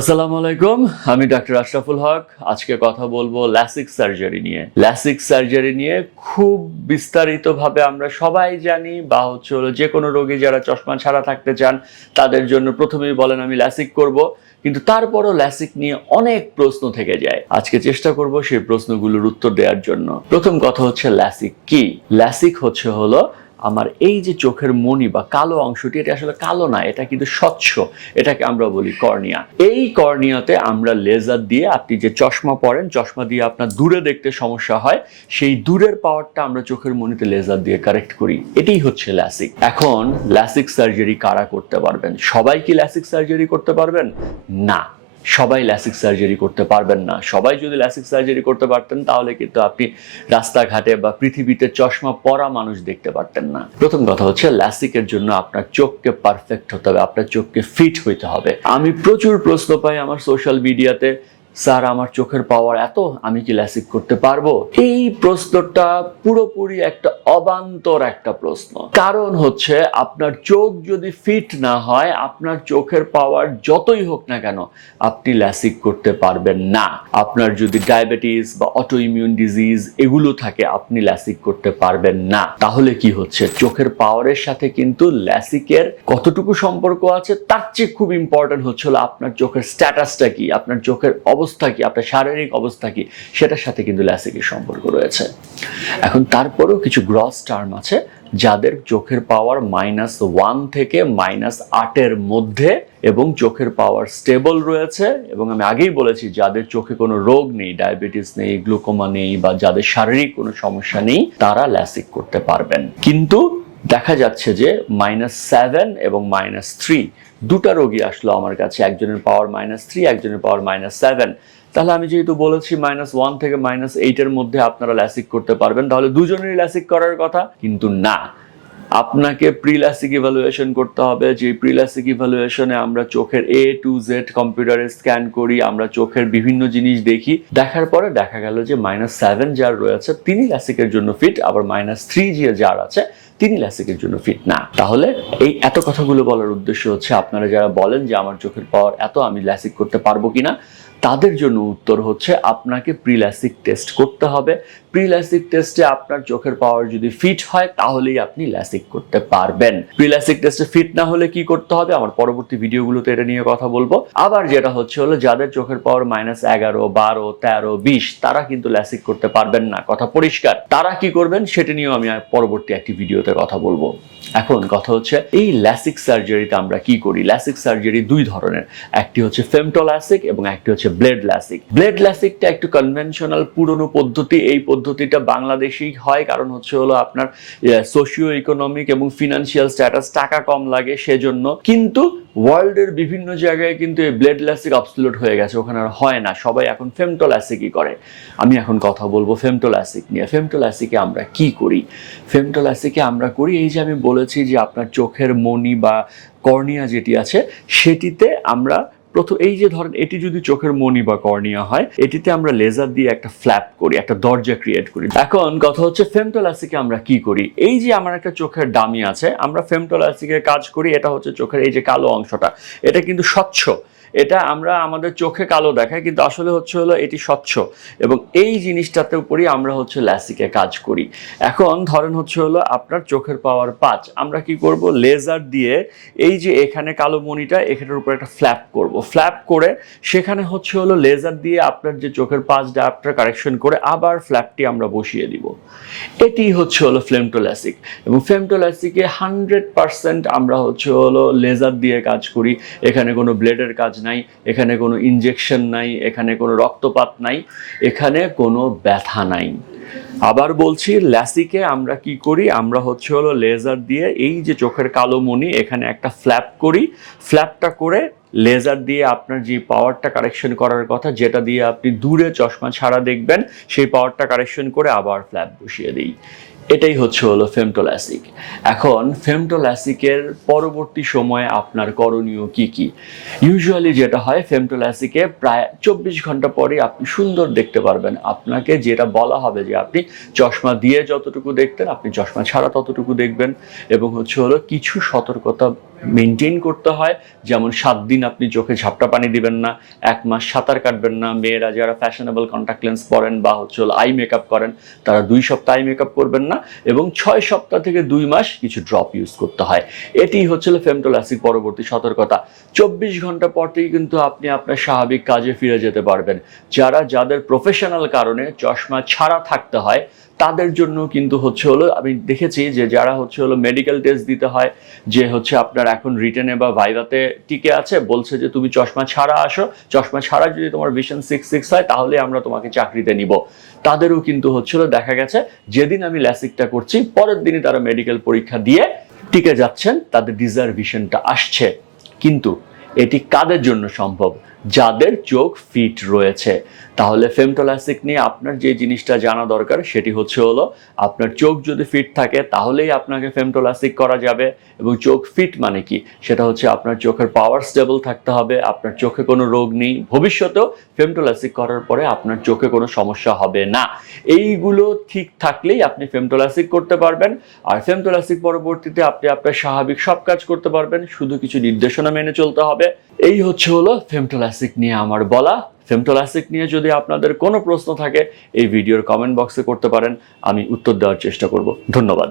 আসসালামু আলাইকুম, আমি ডাক্তার আশরাফুল হক। আজকে কথা বলব ল্যাসিক সার্জারি নিয়ে। ল্যাসিক সার্জারি নিয়ে খুব বিস্তারিতভাবে আমরা সবাই জানি, বা হচ্ছে হলো যে কোনো রোগী যারা চশমা ছাড়া থাকতে চান, তাদের জন্য প্রথমেই বলেন আমি ল্যাসিক করব। কিন্তু তারপরও ল্যাসিক নিয়ে অনেক প্রশ্ন থেকে যায়। আজকে চেষ্টা করব সেই প্রশ্নগুলোর উত্তর দেওয়ার জন্য। প্রথম কথা হচ্ছে ল্যাসিক কি? ল্যাসিক হচ্ছে হলো আমার এই যে চোখের মণি বা কালো অংশটি, এটা আসলে কালো না, এটা কিন্তু স্বচ্ছ, এটাকে আমরা বলি কর্নিয়া। এই কর্নিয়াতে আমরা লেজার দিয়ে আপনি যে চশমা পরেন, চশমা দিয়ে আপনার দূরে দেখতে সমস্যা হয়, সেই দূরের পাওয়ারটা আমরা চোখের মণিতে লেজার দিয়ে কারেক্ট করি। এটাই হচ্ছে ল্যাসিক। এখন ল্যাসিক সার্জারি কারা করতে পারবেন? সবাই কি ল্যাসিক সার্জারি করতে পারবেন? না। সবাই ল্যাসিক সার্জারি করতে পারবেন না। সবাই যদি ল্যাসিক সার্জারি করতে পারতেন, তাহলে কিন্তু আপনি রাস্তাঘাটে বা পৃথিবীতে চশমা পরা মানুষ দেখতে পারতেন না। প্রথম কথা হচ্ছে, ল্যাসিকের জন্য আপনার চোখকে পারফেক্ট হতে হবে, আপনার চোখকে ফিট হইতে হবে। আমি প্রচুর প্রশ্ন পাই আমার সোশ্যাল মিডিয়াতে স্যার, আমার চোখের পাওয়ার এত, আমি কি ল্যাসিক করতে পারব? এই প্রশ্নটা পুরোপুরি একটা অবান্তর একটা প্রশ্ন। কারণ হচ্ছে, আপনার চোখ যদি ফিট না হয়, আপনার চোখের পাওয়ার যতই হোক না কেন, আপনি ল্যাসিক করতে পারবেন না। আপনার যদি ডায়াবেটিস বা অটো ইমিউন ডিজিজ এগুলো থাকে, আপনি ল্যাসিক করতে পারবেন না। তাহলে কি হচ্ছে? চোখের পাওয়ারের সাথে কিন্তু ল্যাসিকের কতটুকু সম্পর্ক আছে, তার চেয়ে খুব ইম্পর্টেন্ট হচ্ছে আপনার চোখের স্ট্যাটাসটা কি, আপনার চোখের অবস্থা কি? আপনার শারীরিক অবস্থা কি? সেটার সাথে কিন্তু ল্যাসিকের সম্পর্ক রয়েছে। এখন তারপরেও কিছু গ্রস টার্ম আছে যাদের চোখের পাওয়ার মাইনাস ওয়ান থেকে মাইনাস আটের মধ্যে এবং চোখের পাওয়ার স্টেবল রয়েছে এবং আমি আগেই বলেছি, যাদের চোখে কোনো রোগ নেই ডায়াবেটিস নেই গ্লুকোমা নেই বা যাদের শারীরিক কোনো সমস্যা নেই, তারা ল্যাসিক করতে পারবেন। কিন্তু দেখা যাচ্ছে যে মাইনাস সেভেন এবং মাইনাস থ্রি দুটা রোগী আসলো আমার কাছে, একজনের পাওয়ার মাইনাস থ্রি একজনের পাওয়ার মাইনাস সেভেন তাহলে আমি যেহেতু বলেছি মাইনাস ওয়ান থেকে মাইনাস এইটের মধ্যে আপনারা ল্যাসিক করতে পারবেন, তাহলে দুজনেরই ল্যাসিক করার কথা, কিন্তু না। আপনাকে প্রিল্যাসিক ইভ্যালুয়েশন করতে হবে। যে প্রিল্যাসিক ইভ্যালুয়েশনে আমরা চোখের এ টু জেড কম্পিউটারে স্ক্যান করি, আমরা চোখের বিভিন্ন জিনিস দেখি। দেখার পরে দেখা গেল যে মাইনাস সেভেন যার রয়েছে, তিনি ল্যাসিকের জন্য ফিট আবার মাইনাস থ্রি যে যার আছে, তিনি ল্যাসিকের জন্য ফিট না। তাহলে এই এত কথাগুলো বলার উদ্দেশ্য হচ্ছে, আপনারা যারা বলেন যে আমার চোখের পাওয়ার এত, আমি ল্যাসিক করতে পারব কিনা তাদের জন্য উত্তর হচ্ছে আপনাকে প্রিল্যাসিক টেস্ট করতে হবে। প্রিল্যাসিক টেস্টে আপনার চোখের পাওয়ার যদি ফিট হয়, তাহলেই আপনি ল্যাসিক করতে পারবেন। প্রিল্যাসিক টেস্টে ফিট না হলে কি করতে হবে? আমার পরবর্তী ভিডিওগুলোতে এটা নিয়ে কথা বলব। আবার যেটা হচ্ছে হলো, যাদের চোখের পাওয়ার মাইনাস এগারো, বারো, তেরো, বিশ, তারা কিন্তু ল্যাসিক করতে পারবেন না। কথা পরিষ্কার। তারা কি করবেন, সেটা নিয়েও আমি পরবর্তী একটি ভিডিওতে কথা বলব। এখন কথা হচ্ছে, এই ল্যাসিক সার্জারিতে আমরা কি করি? ল্যাসিক সার্জারি দুই ধরনের। একটি হচ্ছে ফেমটোল্যাসিক এবং একটি হচ্ছে ব্লেড ল্যাসিক ব্লেড ল্যাসিকটা একটু কনভেনশনাল পুরনো পদ্ধতি, এই পদ্ধতিটা বাংলাদেশেই হয়। কারণ হচ্ছে হলো আপনার সোশিও ইকোনমিক এবং ফিনান্সিয়াল স্ট্যাটাস টাকা কম লাগে সেজন্য। কিন্তু ওয়ার্ল্ডের বিভিন্ন জায়গায় কিন্তু এই ব্লেড ল্যাসিক অবসলুট হয়ে গেছে। ওখানে আর হয় না। সবাই এখন ফেমটোল্যাসিকই করে। আমি এখন কথা বলব ফেমটোল্যাসিক নিয়ে। ফেমটোল্যাসিকে আমরা কি করি? ফেমটোল্যাসিকে আমরা করি, এই যে আমি বলেছি যে আপনার চোখের মনি বা কর্নিয়া যেটি আছে, সেটিতে আমরা প্রথম এই যে ধরেন এটি যদি চোখের মনি বা কর্নিয়া হয়, এটিতে আমরা লেজার দিয়ে একটা ফ্ল্যাপ করি, একটা দরজা ক্রিয়েট করি। এখন কথা হচ্ছে ফেমটোলাসিকে আমরা কি করি? এই যে আমার একটা চোখের দামি আছে, আমরা ফেমটোলাসিকে কাজ করি, এটা হচ্ছে চোখের এই যে কালো অংশটা, এটা কিন্তু স্বচ্ছ। এটা আমরা আমাদের চোখে কালো দেখাই কিন্তু আসলে হচ্ছে হলো এটি স্বচ্ছ। এবং এই জিনিসটাতে উপরই আমরা হচ্ছে ল্যাসিকে কাজ করি। এখন ধরেন হচ্ছে হলো আপনার চোখের পাওয়ার পাঁচ। আমরা কি করব? লেজার দিয়ে এই যে এখানে কালো মনিটা এখানের উপর একটা ফ্ল্যাপ করব। ফ্ল্যাপ করে সেখানে হচ্ছে হলো লেজার দিয়ে আপনার যে চোখের পাঁচ ডাপটা কারেকশন করে আবার ফ্ল্যাপটি আমরা বসিয়ে দিব। এটি হচ্ছে হলো ফ্লেমটোল্যাসিক। এবং ফ্লেমটোল্যাসিকে হান্ড্রেড পার্সেন্ট আমরা হচ্ছে হলো লেজার দিয়ে কাজ করি। এখানে কোনো ব্লেডের কাজ নাই, এখানে কোনো ইনজেকশন নাই, এখানে কোনো রক্তপাত নাই, এখানে কোনো ব্যথা নাই। আবার বলছি, ল্যাসিকে আমরা কি করি? আমরা হচ্ছে হলো লেজার দিয়ে এই যে চোখের কালো মনি এখানে একটা ফ্ল্যাপ করি। ফ্ল্যাপটা করে লেজার দিয়ে আপনার যে পাওয়ারটা কারেকশন করার কথা, যেটা দিয়ে আপনি দূরে চশমা ছাড়া দেখবেন, সেই পাওয়ারটা কারেকশন করে আবার ফ্ল্যাপ বসিয়ে দিই। এটাই হচ্ছে হলো ফেমটোল্যাসিক এখন ফেমটোল্যাসিকের পরবর্তী সময়ে আপনার করণীয় কি কি? ইউজুয়ালি যেটা হয় ফেমটোল্যাসিকে প্রায় চব্বিশ ঘণ্টা পরে আপনি সুন্দর দেখতে পারবেন। আপনাকে যেটা বলা হবে যে আপনি চশমা দিয়ে যতটুকু দেখতেন, আপনি চশমা ছাড়া ততটুকু দেখবেন। এবং হচ্ছে হলো কিছু সতর্কতা মেনটেন করতে হয়। যেমন সাত দিন আপনি চোখে ঝাপটা পানি দিবেন না, এক মাস সাঁতার কাটবেন না। মেয়েরা যারা ফ্যাশনেবল কন্ট্যাক্ট লেন্স পরেন বা হচ্ছে হলো আই মেকআপ করেন, তারা দুই সপ্তাহ আই মেকআপ করবেন না। এবং ছয় সপ্তাহ থেকে দুই মাস কিছু ড্রপ ইউজ করতে হয়। এটি হচ্ছিল ফেমটোলাসিক পরবর্তী সতর্কতা। চব্বিশ ঘণ্টা পর থেকে কিন্তু আপনি আপনার স্বাভাবিক কাজে ফিরে যেতে পারবেন। যারা, যাদের প্রফেশনাল কারণে চশমা ছাড়া থাকতে হয় তাদের জন্য কিন্তু হচ্ছে হলো, আমি দেখেছি যে যারা হচ্ছে হলো মেডিকেল টেস্ট দিতে হয়, যে হচ্ছে আপনার এখন রিটেনে বা ভাইভাতে টিকে আছে, বলছে যে তুমি চশমা ছাড়া আসো, চশমা ছাড়া যদি তোমার ভিশন সিক্স সিক্স হয়, তাহলে আমরা তোমাকে চাকরিতে নিব। তাদেরও কিন্তু হচ্ছিল দেখা গেছে, যেদিন আমি ল্যাসিকটা করছি, পরের দিনই তারা মেডিকেল পরীক্ষা দিয়ে টিকে যাচ্ছেন, তাদের রিজার্ভেশনটা আসছে। কিন্তু এটি কাদের জন্য সম্ভব? যাদের চোখ ফিট রয়েছে। তাহলে ফেমটোলাসিক নিয়ে আপনার যে জিনিসটা জানা দরকার সেটি হচ্ছে হলো, আপনার চোখ যদি ফিট থাকে তাহলেই আপনাকে ফেমটোলাসিক করা যাবে এবং চোখ ফিট মানে কি? সেটা হচ্ছে আপনার চোখের পাওয়ার স্টেবল থাকতে হবে, আপনার চোখে কোনো রোগ নেই। ভবিষ্যতেও ফেমটোলাসিক করার পরে আপনার চোখে কোনো সমস্যা হবে না। এইগুলো ঠিক থাকলেই আপনি ফেমটোলাসিক করতে পারবেন। আর ফেমটোলাসিক পরবর্তীতে আপনি আপনার স্বাভাবিক সব কাজ করতে পারবেন। শুধু কিছু নির্দেশনা মেনে চলতে হবে। এই হচ্ছে হলো ফেমটোলাসিক নিয়ে আমার বলা। ফেমটোলাসিক নিয়ে যদি আপনাদের কোনো প্রশ্ন থাকে, এই ভিডিওর কমেন্ট বক্সে করতে পারেন। আমি উত্তর দেওয়ার চেষ্টা করব। ধন্যবাদ।